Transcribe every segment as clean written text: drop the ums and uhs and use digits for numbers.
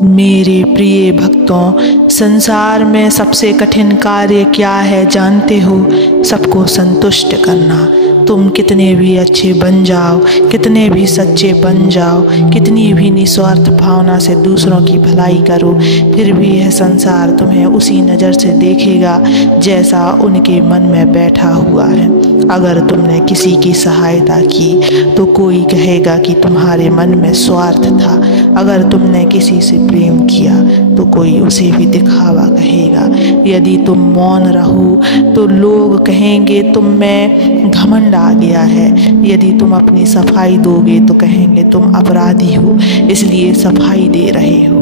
मेरे प्रिय भक्तों, संसार में सबसे कठिन कार्य क्या है जानते हो? सबको संतुष्ट करना। तुम कितने भी अच्छे बन जाओ, कितने भी सच्चे बन जाओ, कितनी भी निस्वार्थ भावना से दूसरों की भलाई करो, फिर भी यह संसार तुम्हें उसी नज़र से देखेगा जैसा उनके मन में बैठा हुआ है। अगर तुमने किसी की सहायता की तो कोई कहेगा कि तुम्हारे मन में स्वार्थ था। अगर तुमने किसी से प्रेम किया तो कोई उसे भी दिखावा कहेगा। यदि तुम मौन रहो तो लोग कहेंगे तुम में घमंड आ गया है। यदि तुम अपनी सफाई दोगे तो कहेंगे तुम अपराधी हो, इसलिए सफाई दे रहे हो।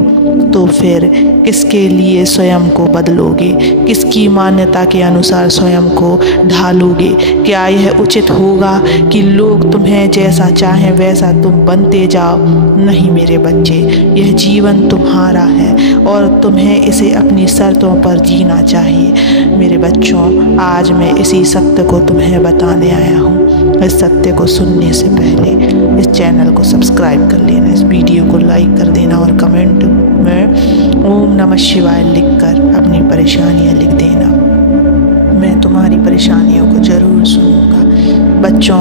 तो फिर किसके लिए स्वयं को बदलोगे? किसकी मान्यता के अनुसार स्वयं को ढालोगे? क्या यह उचित होगा कि लोग तुम्हें जैसा चाहें वैसा तुम बनते जाओ? नहीं मेरे बच्चे, यह जीवन तुम्हारा है और तुम्हें इसे अपनी शर्तों पर जीना चाहिए। मेरे बच्चों, आज मैं इसी सत्य को तुम्हें बताने आया हूँ। इस सत्य को सुनने से पहले इस चैनल को सब्सक्राइब कर लेना, इस वीडियो को लाइक कर देना और कमेंट में ओम नमः शिवाय लिखकर अपनी परेशानियाँ लिख देना। मैं तुम्हारी परेशानियों को ज़रूर सुनूंगा। बच्चों,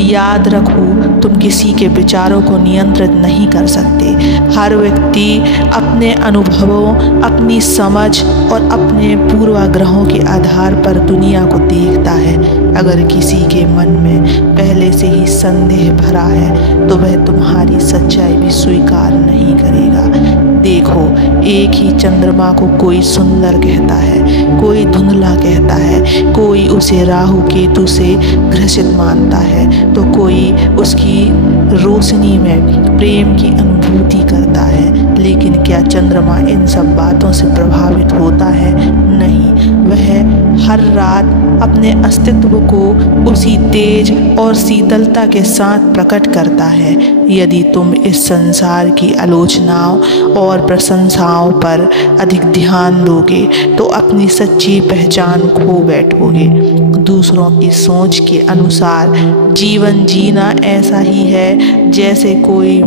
याद रखो, तुम किसी के विचारों को नियंत्रित नहीं कर सकते। हर व्यक्ति अपने अनुभवों, अपनी समझ और अपने पूर्वाग्रहों के आधार पर दुनिया को देखता है। अगर किसी के मन में पहले से ही संदेह भरा है तो वह तुम्हारी सच्चाई भी स्वीकार नहीं करेगा। देखो, एक ही चंद्रमा को कोई सुंदर कहता है, कोई धुंधला कहता है, कोई उसे राहु केतु से ग्रसित मानता है, तो कोई उसकी रोशनी में प्रेम की अनुभूति करता है। लेकिन क्या चंद्रमा इन सब बातों से प्रभावित होता है? नहीं, वह हर रात अपने अस्तित्व को उसी तेज और शीतलता के साथ प्रकट करता है। यदि तुम इस संसार की आलोचनाओं और प्रशंसाओं पर अधिक ध्यान दोगे तो अपनी सच्ची पहचान खो बैठोगे। दूसरों की सोच के अनुसार जीवन जीना ऐसा ही है जैसे कोई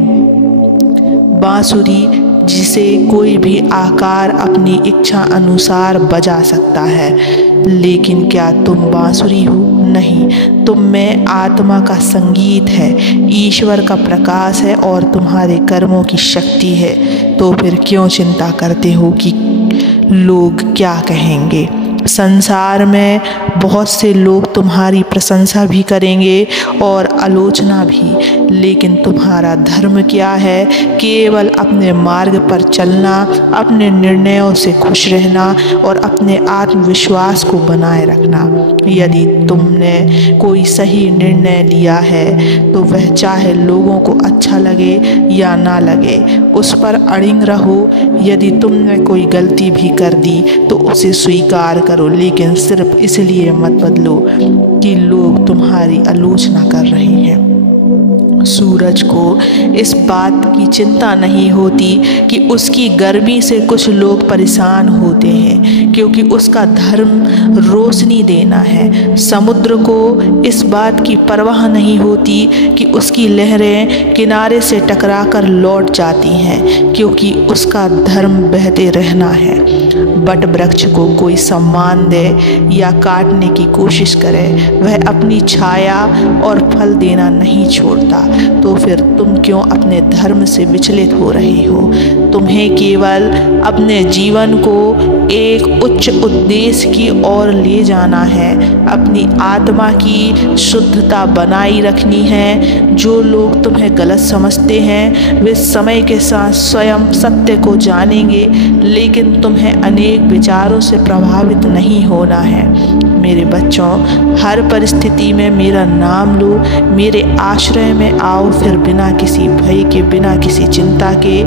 बांसुरी जिसे कोई भी आकार अपनी इच्छा अनुसार बजा सकता है। लेकिन क्या तुम बांसुरी हो? नहीं, तुम में आत्मा का संगीत है, ईश्वर का प्रकाश है और तुम्हारे कर्मों की शक्ति है। तो फिर क्यों चिंता करते हो कि लोग क्या कहेंगे? संसार में बहुत से लोग तुम्हारी प्रशंसा भी करेंगे और आलोचना भी, लेकिन तुम्हारा धर्म क्या है? केवल अपने मार्ग पर चलना, अपने निर्णयों से खुश रहना और अपने आत्मविश्वास को बनाए रखना। यदि तुमने कोई सही निर्णय लिया है तो वह चाहे लोगों को अच्छा लगे या ना लगे, उस पर अड़िग रहो। यदि तुमने कोई गलती भी कर दी तो उसे स्वीकार करो, लेकिन सिर्फ इसलिए मत बदलो कि लोग तुम्हारी आलोचना कर रहे हैं। सूरज को इस बात की चिंता नहीं होती कि उसकी गर्मी से कुछ लोग परेशान होते हैं, क्योंकि उसका धर्म रोशनी देना है। समुद्र को इस बात की परवाह नहीं होती कि उसकी लहरें किनारे से टकराकर लौट जाती हैं, क्योंकि उसका धर्म बहते रहना है। बट वृक्ष को कोई सम्मान दे या काटने की कोशिश करे, वह अपनी छाया और फल देना नहीं छोड़ता। तो फिर तुम क्यों अपने धर्म से विचलित हो रहे हो? तुम्हें केवल अपने जीवन को एक उच्च उद्देश्य की ओर ले जाना है, अपनी आत्मा की शुद्धता बनाई रखनी है। जो लोग तुम्हें गलत समझते हैं वे समय के साथ स्वयं सत्य को जानेंगे, लेकिन तुम्हें अनेक विचारों से प्रभावित नहीं होना है। मेरे बच्चों, हर परिस्थिति में मेरा नाम लो, मेरे आश्रय में आओ, फिर बिना किसी भय के, बिना किसी चिंता के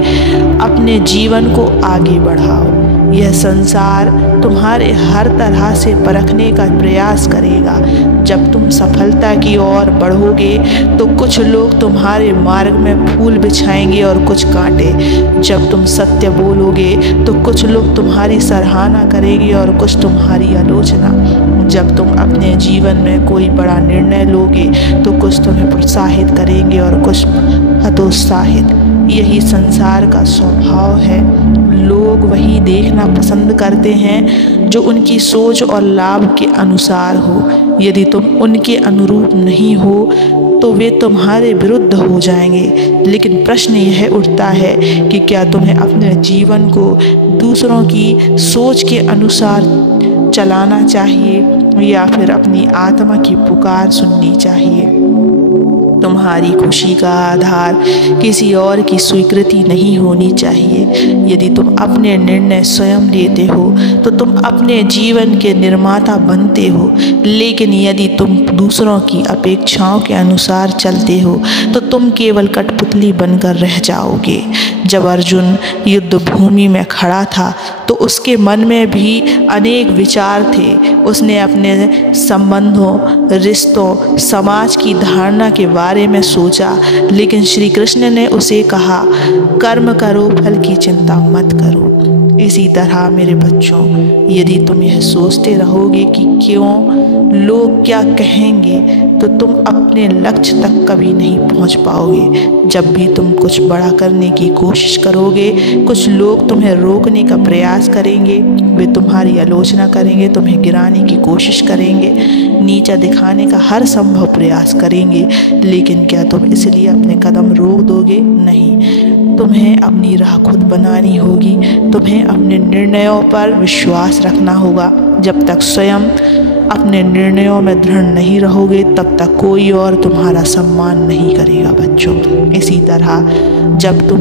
अपने जीवन को आगे बढ़ाओ। यह संसार तुम्हारे हर तरह से परखने का प्रयास करेगा। जब तुम सफलता की ओर बढ़ोगे तो कुछ लोग तुम्हारे मार्ग में फूल बिछाएंगे और कुछ कांटे। जब तुम सत्य बोलोगे तो कुछ लोग तुम्हारी सराहना करेंगे और कुछ तुम्हारी आलोचना। जब तुम अपने जीवन में कोई बड़ा निर्णय लोगे तो कुछ तुम्हें प्रोत्साहित करेंगे और कुछ हतोत्साहित। यही संसार का स्वभाव है। लोग वही देखना पसंद करते हैं जो उनकी सोच और लाभ के अनुसार हो। यदि तुम उनके अनुरूप नहीं हो तो वे तुम्हारे विरुद्ध हो जाएंगे। लेकिन प्रश्न यह उठता है कि क्या तुम्हें अपने जीवन को दूसरों की सोच के अनुसार चलाना चाहिए या फिर अपनी आत्मा की पुकार सुननी चाहिए। तुम्हारी खुशी का आधार किसी और की स्वीकृति नहीं होनी चाहिए। यदि तुम अपने निर्णय स्वयं लेते हो तो तुम अपने जीवन के निर्माता बनते हो। लेकिन यदि तुम दूसरों की अपेक्षाओं के अनुसार चलते हो तो तुम केवल कठपुतली बनकर रह जाओगे। जब अर्जुन युद्ध भूमि में खड़ा था तो उसके मन में भी अनेक विचार थे। उसने अपने संबंधों, रिश्तों, समाज की धारणा के बारे में सोचा, लेकिन श्री कृष्ण ने उसे कहा, कर्म करो, फल की चिंता मत करो। इसी तरह मेरे बच्चों, यदि तुम यह सोचते रहोगे कि क्यों लोग क्या कहेंगे तो तुम अपने लक्ष्य तक कभी नहीं पहुंच पाओगे। जब भी तुम कुछ बड़ा करने की कोशिश करोगे, कुछ लोग तुम्हें रोकने का प्रयास करेंगे। वे तुम्हारी आलोचना करेंगे, तुम्हें गिराने की कोशिश करेंगे, नीचा दिखाने का हर संभव प्रयास करेंगे। लेकिन क्या तुम इसलिए अपने कदम रोक दोगे? नहीं, तुम्हें अपनी राह खुद बनानी होगी। तुम्हें अपने निर्णयों पर विश्वास रखना होगा। जब तक स्वयं अपने निर्णयों में दृढ़ नहीं रहोगे तब तक कोई और तुम्हारा सम्मान नहीं करेगा बच्चों। इसी तरह जब तुम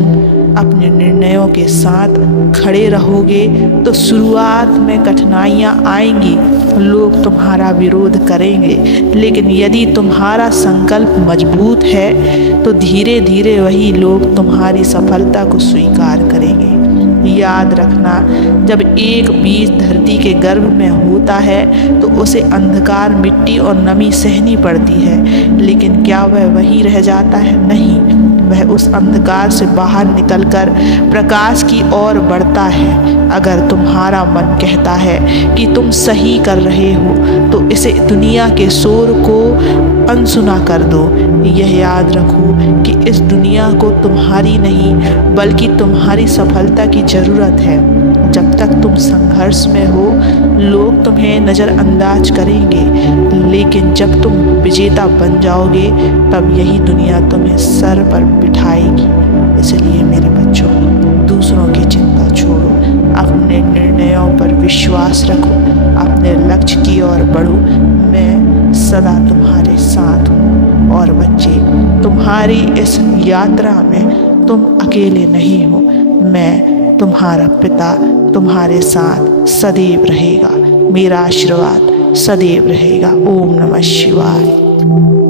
अपने निर्णयों के साथ खड़े रहोगे तो शुरुआत में कठिनाइयाँ आएंगी, लोग तुम्हारा विरोध करेंगे। लेकिन यदि तुम्हारा संकल्प मजबूत है तो धीरे धीरे वही लोग तुम्हारी सफलता को स्वीकार करेंगे। याद रखना, जब एक बीज धरती के गर्भ में होता है तो उसे अंधकार, मिट्टी और नमी सहनी पड़ती है। लेकिन क्या वह वहीं रह जाता है? नहीं, वह उस अंधकार से बाहर निकलकर प्रकाश की ओर बढ़ता है। अगर तुम्हारा मन कहता है कि तुम सही कर रहे हो तो इसे दुनिया के शोर को अनसुना कर दो। यह याद रखो कि इस दुनिया को तुम्हारी नहीं बल्कि तुम्हारी सफलता की ज़रूरत है। जब तक तुम संघर्ष में हो लोग तुम्हें नज़रअंदाज करेंगे, लेकिन जब तुम विजेता बन जाओगे तब यही दुनिया तुम्हें सर पर बिठाएगी। इसलिए मेरे बच्चों, दूसरों की चिंता छोड़ो, अपने निर्णयों पर विश्वास रखो, अपने लक्ष्य की ओर बढ़ो। मैं सदा तुम्हारे साथ हूँ। और बच्चे, तुम्हारी इस यात्रा में तुम अकेले नहीं हो। मैं तुम्हारा पिता तुम्हारे साथ सदैव रहेगा। मेरा आशीर्वाद सदैव रहेगा। ओम नमः शिवाय।